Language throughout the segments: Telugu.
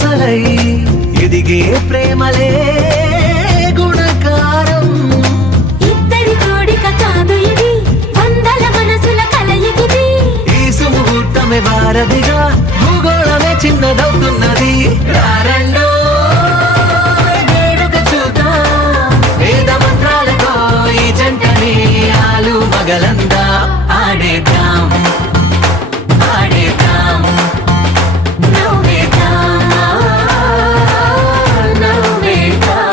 వరసలై ఎదిగే ప్రేమలే గుణకారం. ఇద్దరి కోడిక కాదు ఇది, వందల మనసుల కలయికిది. ఈ సుముహూర్తమే వారధిగా, భూగోళమే చిన్నదవుతున్నది. రారండో వేడుక చూద్దాం, వేద మంత్రాలతో ఈ జంటని ఆలు మగలందా ఆడేద్దాం ఆడేద్దాం నవ్వేద్దాం, నవ్వేద్దాం.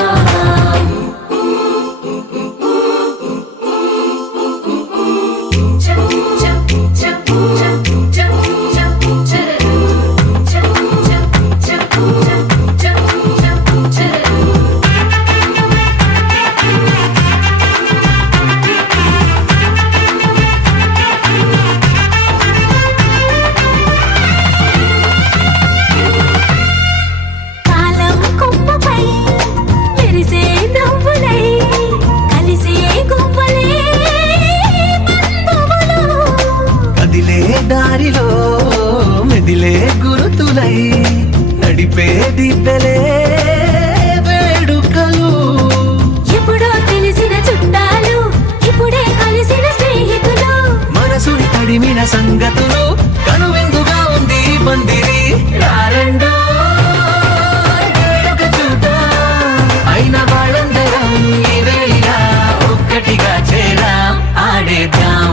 కాలం కొమ్మపై మెరిసే నవ్వులై కలిసే గువ్వలే బంధువులు. కదిలే దారిలో మెదిలే గురుతులై నడిపే దిబ్బెలే వేడుకలు. ఎప్పుడో తెలిసిన చుట్టాలు, ఇప్పుడే కలిసిన స్నేహితులు. మనసుని తడిమిన సంగతులు, కనువిందుగా ఉంది ఈ పందిరి. రారండో వేడుక చూద్దాం, అయిన వాళ్ళందరం ఈ వేళ ఒక్కటిగా చేరాం ఆడేద్దాం